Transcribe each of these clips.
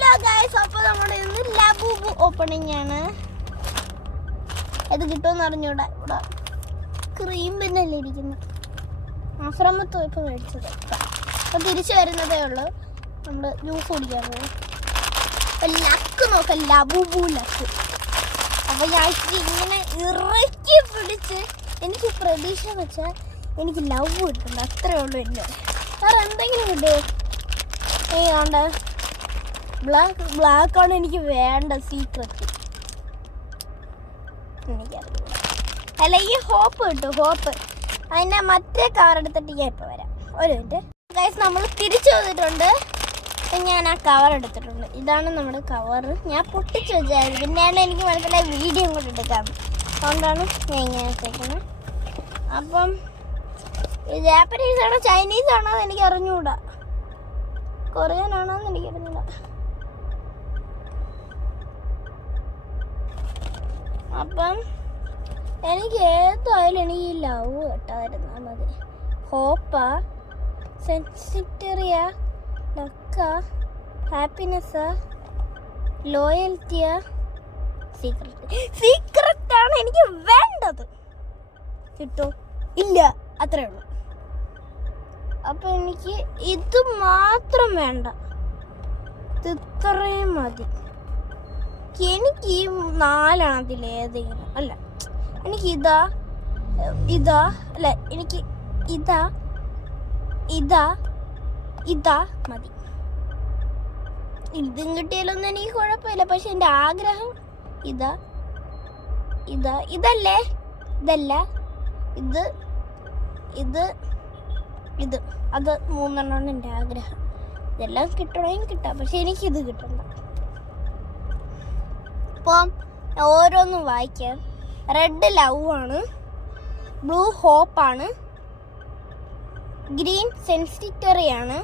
Hello guys, അപ്പോൾ നമ്മുടെ ഇന്ന് ലബൂബു ഓപ്പണിംഗ് ആണ്. ഇത് കിട്ടുമെന്ന് അറിഞ്ഞൂടാ. ഇവിടെ ക്രീം പിന്നല്ലേ ഇരിക്കുന്നത്. ആശ്രമത്ത് പോയപ്പോൾ മേടിച്ചത്. അപ്പം തിരിച്ചു വരുന്നതേ ഉള്ളൂ. നമ്മൾ ജ്യൂസ് കുടിക്കാൻ പോകും. അപ്പം ലക്ക് നോക്കാം, ലബൂബു ലക്ക്. അപ്പം ഞാൻ ഇങ്ങനെ ഇറക്കി പിടിച്ച് എനിക്ക് പ്രതീക്ഷ വെച്ചാൽ എനിക്ക് ലവ് കിട്ടുന്നുണ്ട്. അത്രേ ഉള്ളൂ. എൻ്റെ വേറെ എന്തെങ്കിലും കിട്ടുമോ? വേണ്ട, ബ്ലാക്കാണ് എനിക്ക് വേണ്ട. സീക്രട്ട് എനിക്കറിയില്ല. അല്ലെങ്കിൽ ഹോപ്പ് കിട്ടും. ഹോപ്പ് അതിൻ്റെ മറ്റേ കവർ എടുത്തിട്ട് ഞാൻ ഇപ്പോൾ വരാം. ഒരു മിനിറ്റ് ഗൈസ്, നമ്മൾ തിരിച്ചു വന്നിട്ടുണ്ട്. ഞാൻ ആ കവർ എടുത്തിട്ടുണ്ട്. ഇതാണ് നമ്മുടെ കവർ. ഞാൻ പൊട്ടിച്ച് വെച്ചായിരുന്നു. പിന്നെയാണ് എനിക്ക് മനസ്സിലായി വീഡിയോ ഇങ്ങോട്ട് എടുക്കാം. അതുകൊണ്ടാണ് ഞാൻ ഇങ്ങനെ വെച്ചേക്കുന്നത്. അപ്പം ജാപ്പനീസ് ആണോ ചൈനീസ് ആണോ എന്ന് എനിക്ക് അറിഞ്ഞുകൂടാ. കൊറിയൻ ആണോ എന്ന് എനിക്ക് അറിഞ്ഞൂടാ. അപ്പം എനിക്ക് ഏതായാലും എനിക്ക് ഈ ലവ് കേട്ടായിരുന്നാൽ മതി. ഹോപ്പാ, സെൻസിറ്ററിയ, ലക്കാ, ഹാപ്പിനെസ്സാ, ലോയൽറ്റിയാ, സീക്രട്ട്. സീക്രട്ടാണ് എനിക്ക് വേണ്ടത്. കിട്ടോ? ഇല്ല, അത്രേ ഉള്ളൂ. അപ്പം എനിക്ക് ഇത് മാത്രം വേണ്ട. ഇത് ഇത്രയും മതി. എനിക്ക് ഈ നാലെണ്ണത്തിൽ ഏതെങ്കിലും അല്ല, എനിക്ക് ഇതാ അല്ല, എനിക്ക് ഇതാ മതി. ഇതും കിട്ടിയാലൊന്നും എനിക്ക് കുഴപ്പമില്ല. പക്ഷെ എൻ്റെ ആഗ്രഹം ഇതല്ലേ, ഇതല്ല, ഇത് അത് മൂന്നെണ്ണമാണ് എൻ്റെ ആഗ്രഹം. ഇതെല്ലാം കിട്ടണമെങ്കിൽ കിട്ടാം. പക്ഷെ എനിക്കിത് കിട്ടണ്ട. അപ്പം ഓരോന്നും വായിക്കാം. റെഡ് ലവ് ആണ്, ബ്ലൂ ഹോപ്പാണ്, ഗ്രീൻ സെൻസിറ്ററി ആണ്,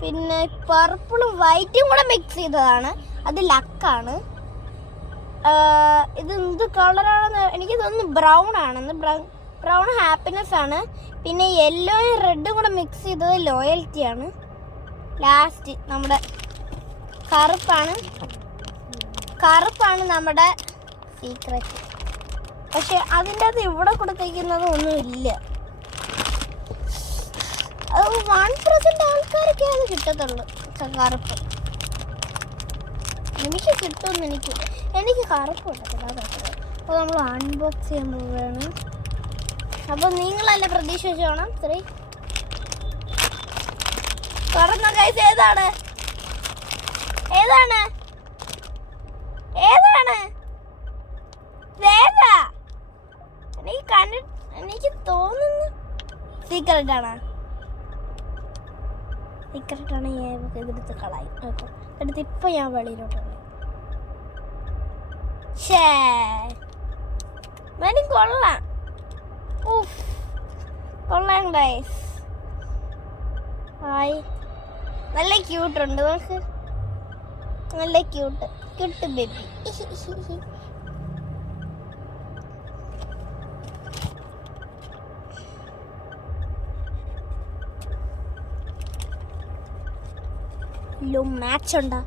പിന്നെ പർപ്പിളും വൈറ്റും കൂടെ മിക്സ് ചെയ്തതാണ്. അത് ലക്കാണ്. ഇത് എന്ത് കളറാണെന്ന് എനിക്ക് തോന്നുന്നു ബ്രൗൺ ആണെന്ന്. ബ്രൗൺ ഹാപ്പിനെസ് ആണ്. പിന്നെ യെല്ലോയും റെഡും കൂടെ മിക്സ് ചെയ്തത് ലോയൽറ്റി ആണ്. ലാസ്റ്റ് നമ്മുടെ കറുപ്പാണ് നമ്മുടെ സീക്രട്ട്. പക്ഷെ അതിൻ്റെ അത് ഇവിടെ കൊടുത്തേക്കുന്നത് ഒന്നുമില്ല. അത് 1% ആൾക്കാരൊക്കെ അത് കിട്ടത്തുള്ളൂ. കറുപ്പ് എനിക്ക് കിട്ടുമെന്ന് എനിക്ക് കറുപ്പ് കിട്ടത്തില്ല. അപ്പോൾ നമ്മൾ അൺബോക്സ് ചെയ്യാൻ പോവുകയാണ്. അപ്പോൾ നിങ്ങളല്ല പ്രതീക്ഷ വെച്ചോണം. ശരി, തുറന്ന ഗൈസ്. ഏതാണ് എനിക്ക് തോന്നുന്നു സീക്രട്ടാണ്. ഇതെടുത്ത് കളയും. എടുത്ത് ഇപ്പൊ ഞാൻ വെളിയിലോട്ട് കൊള്ളാം. കൊള്ളാം ഗൈസ്. നല്ല ക്യൂട്ടുണ്ട്. നമുക്ക് നല്ല ക്യൂട്ട് ബേബി. മാച്ച് ഉണ്ട്.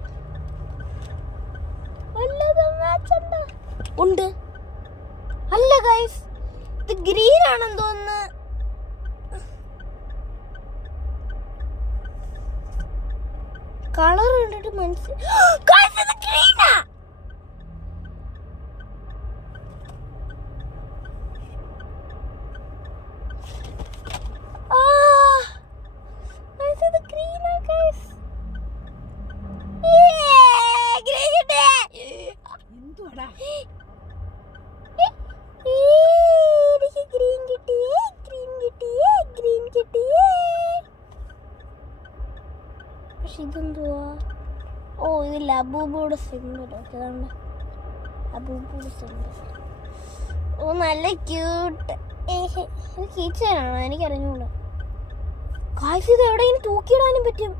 അല്ല ഗൈസ്, ഇത് ഗ്രീൻ ആണെന്ന് തോന്നുന്നു. കളർ കണ്ടിട്ട് മനസ്സിലായി. ഗ്രീനാ. ഇതെന്തുവാ? ഇത് ലബൂബുയുടെ സിമ്പിൾ. ഇതാണ് ലബൂബുയുടെ സിമ്പിൾ. നല്ല ക്യൂട്ട്. കിച്ചനാണോ? എനിക്കറിഞ്ഞൂടാ. കാശ് ഇത് എവിടെയെങ്കിലും തൂക്കിയിടാനും പറ്റും.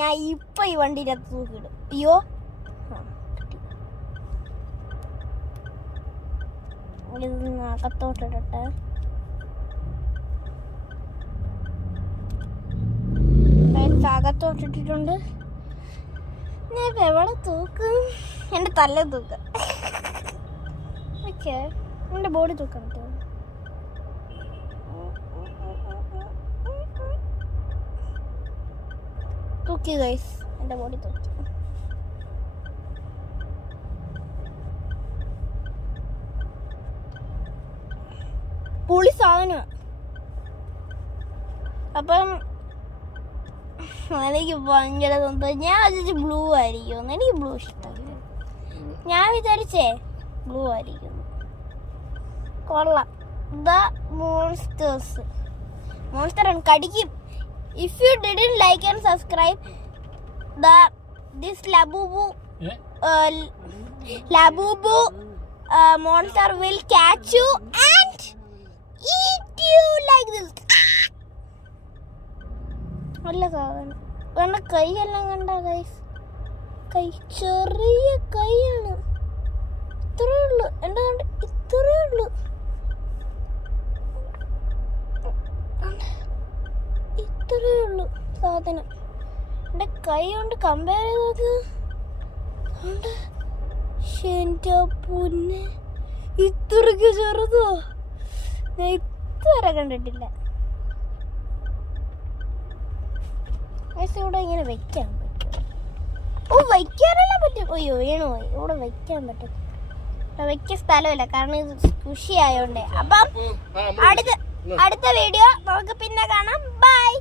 ഞാൻ ഇപ്പൊ ഈ വണ്ടിയുടെ അകത്ത് തൂക്കിയിടും. അയ്യോ, ഇത് അകത്തോട്ടിടട്ടെ. അകത്തോട്ടിട്ടിട്ടുണ്ട്. ഞാൻ ഇപ്പൊ എവിടെ തൂക്കും? എൻ്റെ തല തൂക്കാം. ഓക്കെ, എൻ്റെ ബോഡി തൂക്കാൻ പറ്റുമോ? തൂക്കി ഗൈസ്, എൻ്റെ ബോഡി തൂക്കി. പുളി സാധനം. അപ്പം എനിക്ക് ഭയങ്കര സന്തോഷം. ഞാൻ വിചാരിച്ചു ബ്ലൂ ആയിരിക്കും. എനിക്ക് ബ്ലൂ ഇഷ്ടമല്ല. ഞാൻ വിചാരിച്ചേ ബ്ലൂ ആയിരിക്കും. കൊള്ളാം. The monsters. മോൺസ്റ്റർ കടിക്കും. If you didn't like and subscribe, this Labubu monster will catch you and eat you like this. നല്ല സാധനം. വേണ്ട കൈയെല്ലാം കണ്ട ഗൈസ്. കൈ ചെറിയ കൈയാണ്. ഇത്രേ ഉള്ളു. എൻ്റെ കണ്ട് ഇത്രേ ഉള്ളു. ഇത്രേ ഉള്ളു സാധനം. എൻ്റെ കൈ കൊണ്ട് കമ്പയർ ചെയ്തത് എൻ്റെ പൊന്നെ, ഇത്രയ്ക്ക് ചെറുതോ? ഞാൻ ഇതുവരെ കണ്ടിട്ടില്ല. ഇവിടെ ഇങ്ങനെ വെക്കാൻ പറ്റും. ഓ, വയ്ക്കാനെല്ലാം പറ്റും. അയ്യോ വീണു പോയി. ഇവിടെ വെക്കാൻ പറ്റും. വെക്കാൻ സ്ഥലമില്ല, കാരണം ഇത് കൃഷി ആയോണ്ടേ. അപ്പം അടുത്ത വീഡിയോ നമുക്ക് പിന്നെ കാണാം. ബൈ.